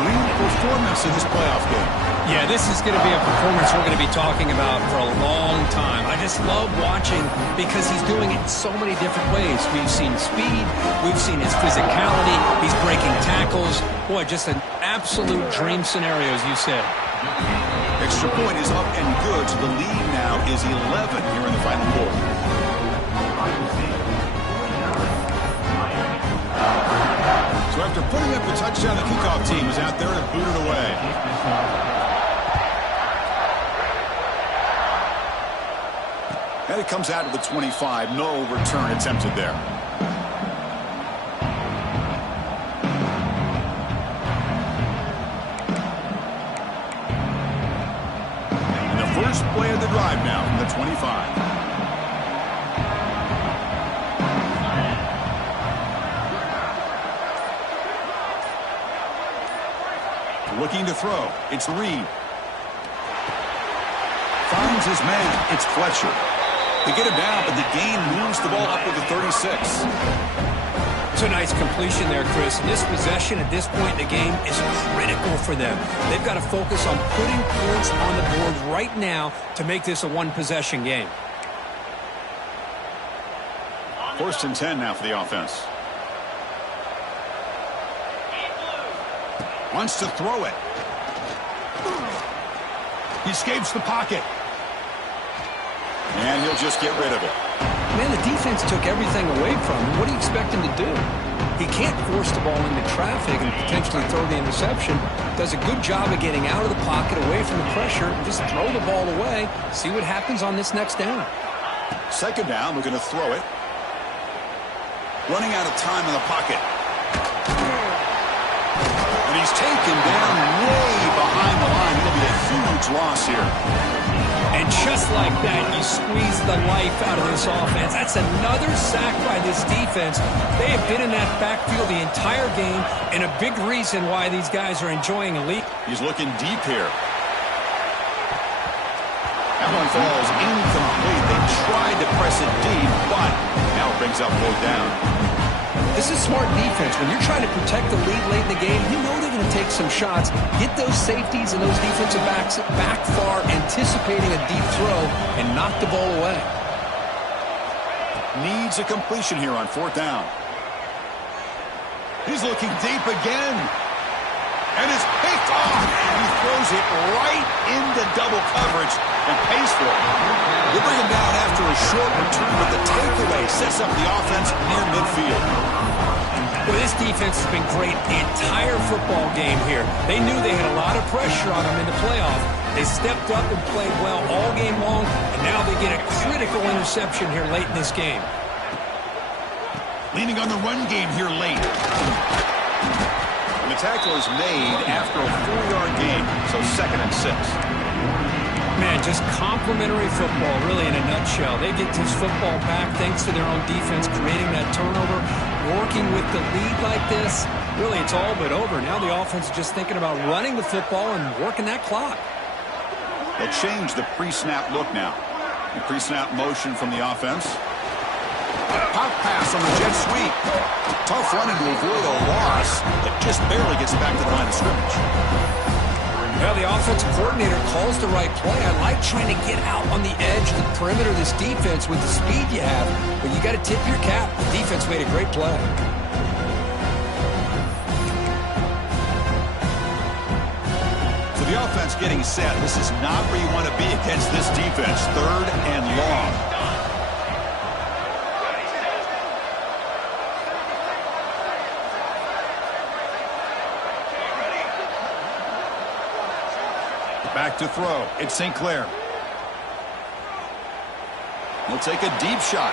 Dream performance in this playoff game. Yeah, this is going to be a performance we're going to be talking about for a long time. I just love watching because he's doing it in so many different ways. We've seen speed. We've seen his physicality. He's breaking tackles. Boy, just an absolute dream scenario, as you said. Extra point is up and good, so the lead now is 11 here in the final quarter. So after putting up a touchdown, the kickoff team is out there to boot it away. And it comes out to the 25. No return attempted there. And the first play of the drive now from the 25. Looking to throw. It's Reed. Finds his man. It's Fletcher. They get him down, but the gain moves the ball up to the 36. It's a nice completion there, Chris. This possession at this point in the game is critical for them. They've got to focus on putting points on the board right now to make this a one-possession game. First and 10 now for the offense. Wants to throw it. He escapes the pocket. And he'll just get rid of it. Man, the defense took everything away from him. What do you expect him to do? He can't force the ball into traffic and potentially throw the interception. Does a good job of getting out of the pocket, away from the pressure, and just throw the ball away. See what happens on this next down. Second down, we're going to throw it. Running out of time in the pocket. And he's taken down way behind the line. It'll be a huge loss here. And just like that, you squeeze the life out of this offense. That's another sack by this defense. They have been in that backfield the entire game, and a big reason why these guys are enjoying a lead. He's looking deep here. That one falls incomplete. They tried to press it deep, but now it brings up fourth down. This is smart defense. When you're trying to protect the lead late in the game, you know they're going to take some shots. Get those safeties and those defensive backs back far, anticipating a deep throw, and knock the ball away. Needs a completion here on fourth down. He's looking deep again. And it's picked off. He throws it right into double coverage and pays for it. They bring him down after a short return, but the takeaway sets up the offense near midfield. Well, this defense has been great the entire football game here. They knew they had a lot of pressure on them in the playoff. They stepped up and played well all game long, and now they get a critical interception here late in this game. Leaning on the run game here late. And the tackle is made after a 4-yard gain, so 2nd and 6. Man, just complimentary football, really, in a nutshell. They get this football back thanks to their own defense, creating that turnover, working with the lead like this. Really, it's all but over. Now the offense is just thinking about running the football and working that clock. They'll change the pre-snap look now. The pre-snap motion from the offense. Pop pass on the jet sweep. Tough running to avoid a loss that just barely gets back to the line of scrimmage. Well, the offensive coordinator calls the right play. I like trying to get out on the edge of the perimeter of this defense with the speed you have, but you got to tip your cap. The defense made a great play. So the offense getting set. This is not where you want to be against this defense. 3rd and long. Back to throw. It's St. Clair. He'll take a deep shot.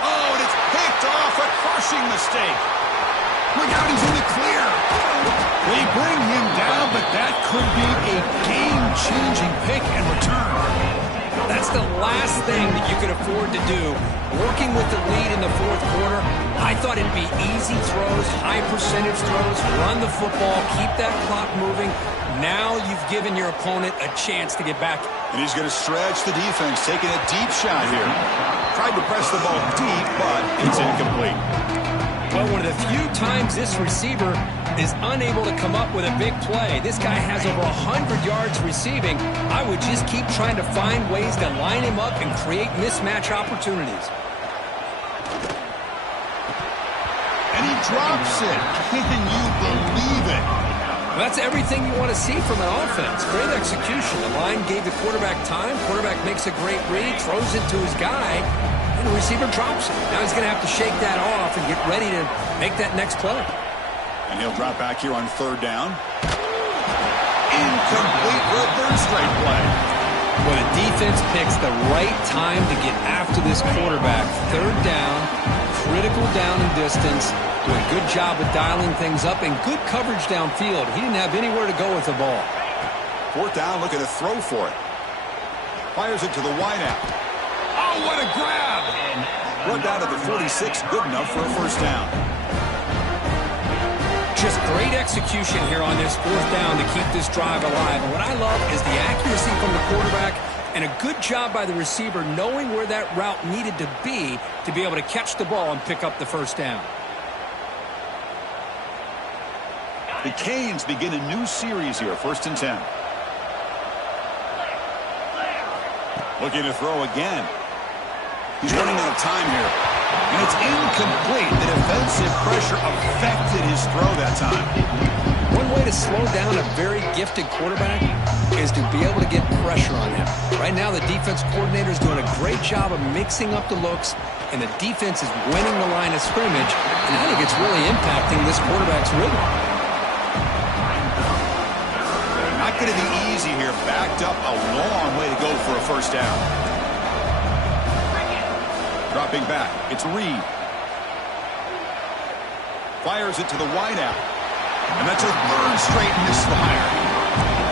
Oh, and it's picked off. A crushing mistake. Look out, he's in the clear. They bring him down, but that could be a game-changing pick and return. That's the last thing that you could afford to do. Working with the lead in the 4th quarter, I thought it'd be easy throws, high percentage throws, run the football, keep that clock moving. Now you've given your opponent a chance to get back. And he's going to stretch the defense, taking a deep shot here. Tried to press the ball deep, but it's incomplete. Well, one of the few times this receiver is unable to come up with a big play. This guy has over 100 yards receiving. I would just keep trying to find ways to line him up and create mismatch opportunities. And he drops it. Can you believe it? Well, that's everything you want to see from an offense. Great execution. The line gave the quarterback time. Quarterback makes a great read, throws it to his guy, and the receiver drops it. Now he's going to have to shake that off and get ready to make that next play. And he'll drop back here on 3rd down. Incomplete for a 3rd straight play. Well, the defense picks the right time to get after this quarterback. 3rd down, critical down and distance. Doing a good job of dialing things up and good coverage downfield. He didn't have anywhere to go with the ball. 4th down, looking to throw for it. Fires it to the wideout. Oh, what a grab! Brought down to the 46, good enough for a 1st down. Just great execution here on this 4th down to keep this drive alive. And what I love is the accuracy from the quarterback and a good job by the receiver knowing where that route needed to be able to catch the ball and pick up the 1st down. The Canes begin a new series here, 1st and 10. Looking to throw again. He's running out of time here. And it's incomplete. The defensive pressure affected his throw that time. One way to slow down a very gifted quarterback is to be able to get pressure on him. Right now, the defense coordinator is doing a great job of mixing up the looks, and the defense is winning the line of scrimmage, and I think it's really impacting this quarterback's rhythm. Not going to be easy here. Backed up a long way to go for a 1st down. Dropping back, it's Reed. Fires it to the wideout. And that's a 3rd straight misfire.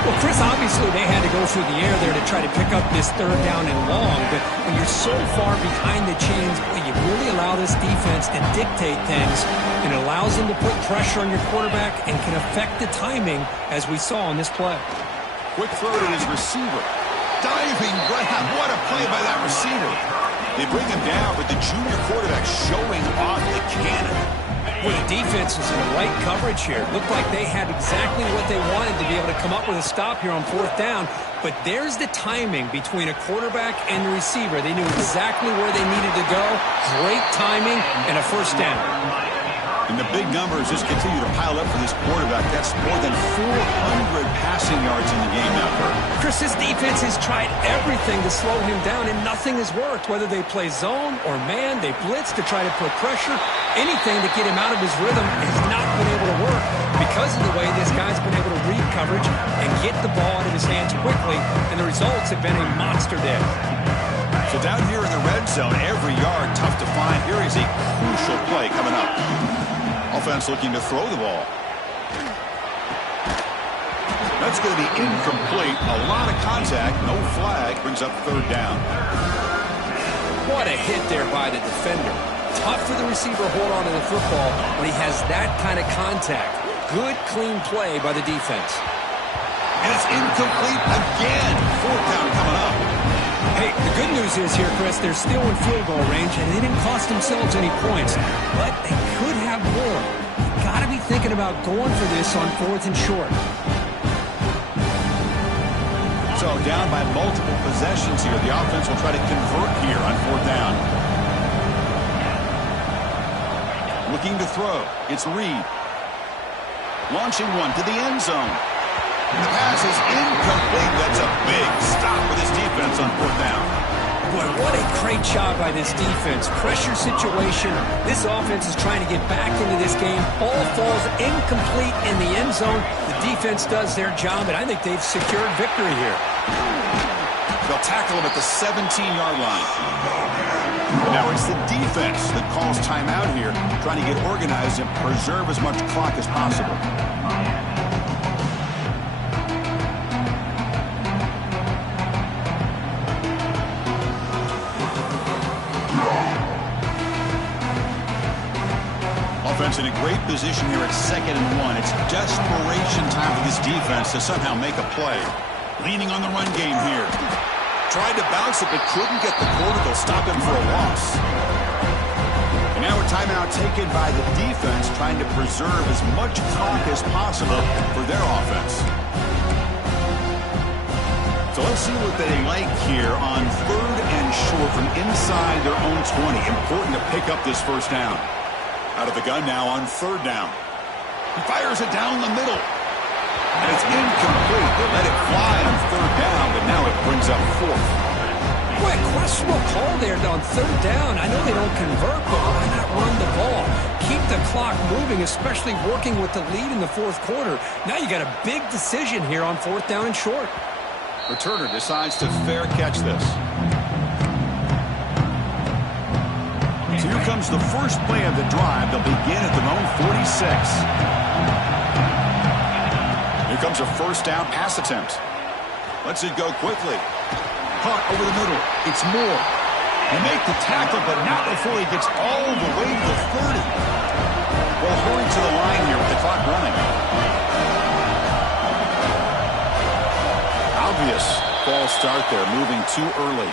Well, Chris, obviously they had to go through the air there to try to pick up this 3rd down and long, but when you're so far behind the chains, boy, you really allow this defense to dictate things, and it allows them to put pressure on your quarterback and can affect the timing, as we saw on this play. Quick throw to his receiver. Diving grab. What a play by that receiver. They bring him down, but the junior quarterback showing off the cannon. Well, the defense was in the right coverage here. Looked like they had exactly what they wanted to be able to come up with a stop here on 4th down. But there's the timing between a quarterback and the receiver. They knew exactly where they needed to go. Great timing and a 1st down. And the big numbers just continue to pile up for this quarterback. That's more than 400 passing yards in the game now, Kurt. Chris, this defense has tried everything to slow him down, and nothing has worked. Whether they play zone or man, they blitz to try to put pressure. Anything to get him out of his rhythm has not been able to work because of the way this guy's been able to read coverage and get the ball out of his hands quickly, and the results have been a monster day. So down here in the red zone, every yard tough to find. Here is a crucial play coming up. Offense looking to throw the ball. That's going to be incomplete. A lot of contact. No flag. Brings up 3rd down. What a hit there by the defender. Tough for the receiver to hold on to the football when he has that kind of contact. Good, clean play by the defense. And it's incomplete again. Fourth down coming up. Hey, the good news is here, Chris, they're still in field goal range, and they didn't cost themselves any points. But they could have more. You got to be thinking about going for this on 4th and short. So down by multiple possessions here. The offense will try to convert here on 4th down. Looking to throw. It's Reed. Launching one to the end zone. The pass is incomplete. That's a big stop for this defense on 4th down. Boy, what a great job by this defense. Pressure situation. This offense is trying to get back into this game. Ball falls incomplete in the end zone. The defense does their job, and I think they've secured victory here. They'll tackle him at the 17-yard line. And now it's the defense that calls timeout here, trying to get organized and preserve as much clock as possible. Offense in a great position here at 2nd and 1. It's desperation time for this defense to somehow make a play. Leaning on the run game here. Tried to bounce it, but couldn't get the quarter. They'll stop him for a loss. And now a timeout taken by the defense, trying to preserve as much clock as possible for their offense. So let's see what they like here on 3rd and short from inside their own 20. Important to pick up this first down. Out of the gun now on 3rd down. He fires it down the middle. And it's incomplete. They let it fly on 3rd down, but now it brings up 4th. Boy, questionable call there on 3rd down. I know they don't convert, but why not run the ball? Keep the clock moving, especially working with the lead in the 4th quarter. Now you got a big decision here on 4th down and short. Returner decides to fair catch this. So here comes the first play of the drive. They'll begin at their own 46. Here comes a first down pass attempt. Lets it go quickly. Caught over the middle. It's Moore. They make the tackle, but not before he gets all the way to the 30. Well, hurry to the line here with the clock running. Obvious false start there, moving too early.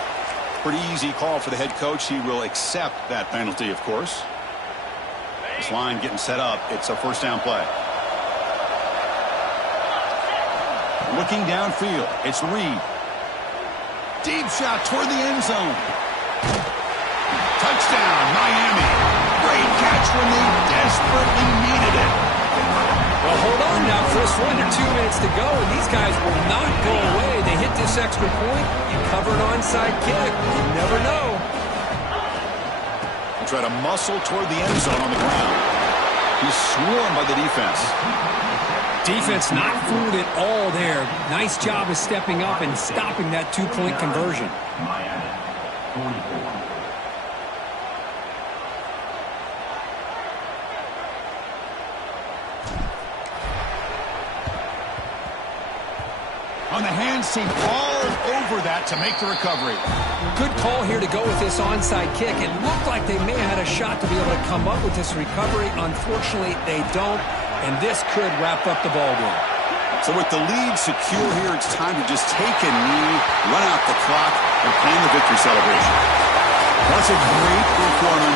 Pretty easy call for the head coach. He will accept that penalty, of course. This line getting set up. It's a first down play. Looking downfield. It's Reed. Deep shot toward the end zone. Touchdown, Miami. Great catch when they desperately needed it. Well, hold on now, Chris. 1 to 2 minutes to go, and these guys will not go away. They hit this extra point. You cover an onside kick. You never know. They'll try to muscle toward the end zone on the ground. He's swarmed by the defense. Defense not fooled at all there. Nice job of stepping up and stopping that 2-point conversion. On the hands team all over that to make the recovery. Good call here to go with this onside kick. It looked like they may have had a shot to be able to come up with this recovery. Unfortunately, they don't, and this could wrap up the ballgame. So with the lead secure here, it's time to just take a knee, run out the clock, and plan the victory celebration. That's a great performance.